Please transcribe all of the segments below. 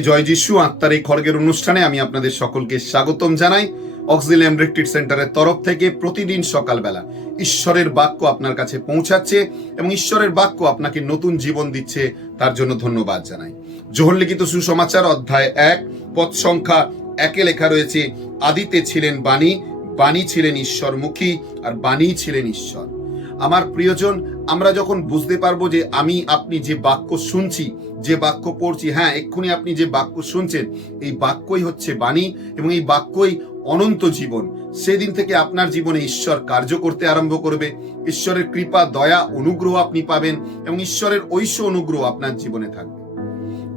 জয় যিশু, আত্মার এই খড়গের অনুষ্ঠানে আমি আপনাদের সকলকে স্বাগতম জানাই। অক্সিলিয়াম রিট্রিট সেন্টারের তরফ থেকে প্রতিদিন সকালবেলা ঈশ্বরের বাক্য আপনার কাছে পৌঁছাচ্ছে এবং ঈশ্বরের বাক্য আপনাকে নতুন জীবন দিচ্ছে, তার জন্য ধন্যবাদ জানাই। জোহর লিখিত সুসমাচার অধ্যায় এক পদ সংখ্যা একে লেখা রয়েছে, আদিতে ছিলেন বাণী বাণী ছিলেন ঈশ্বরমুখী, আর বাণী ছিলেন ঈশ্বর। আমার প্রিয়জন আমরা যখন বুঝতে পারব যে আমি, আপনি যে বাক্য শুনছি, যে বাক্য পড়ছি হ্যাঁ এক্ষুনি আপনি যে বাক্য শুনছেন, এই বাক্যই হচ্ছে বাণী এবং এই বাক্যই অনন্ত জীবন। সেদিন থেকে আপনার জীবনে ঈশ্বর কার্য করতে আরম্ভ করবে। ঈশ্বরের কৃপা, দয়া, অনুগ্রহ আপনি পাবেন এবং ঈশ্বরের ঐশ্য অনুগ্রহ আপনার জীবনে থাকবে।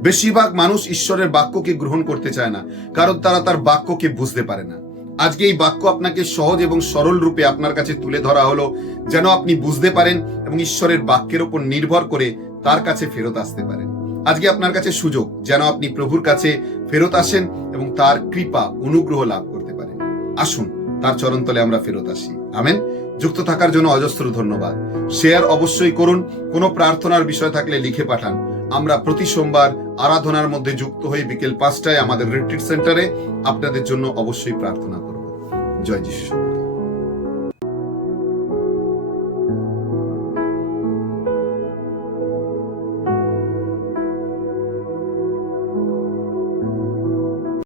বেশিরভাগ মানুষ ঈশ্বরের বাক্যকে গ্রহণ করতে চায় না, কারণ তারা তার বাক্যকে বুঝতে পারে না। আজকে এই বাক্য আপনাকে সহজ এবং সরল রূপে আপনার কাছে তুলে ধরা হলো, যেন আপনি বুঝতে পারেন এবং ঈশ্বরের বাক্যের উপর নির্ভর করে তার কাছে ফেরত আসতে পারেন। আজকে আপনার কাছে সুযোগ, যেন আপনি প্রভুর কাছে ফেরত আসেন এবং তার কৃপা, অনুগ্রহ লাভ করতে পারেন। আসুন, তার চরণতলে আমরা ফেরত আসি। আমেন। যুক্ত থাকার জন্য অজস্র ধন্যবাদ। শেয়ার অবশ্যই করুন, কোনো প্রার্থনার বিষয় থাকলে লিখে পাঠান। আমরা প্রতি সোমবার আরাধনার মধ্যে যুক্ত হয়ে বিকেল পাঁচটায় আমাদের রিট্রিট সেন্টারে আপনাদের জন্য অবশ্যই প্রার্থনা করব। জয় যিশু।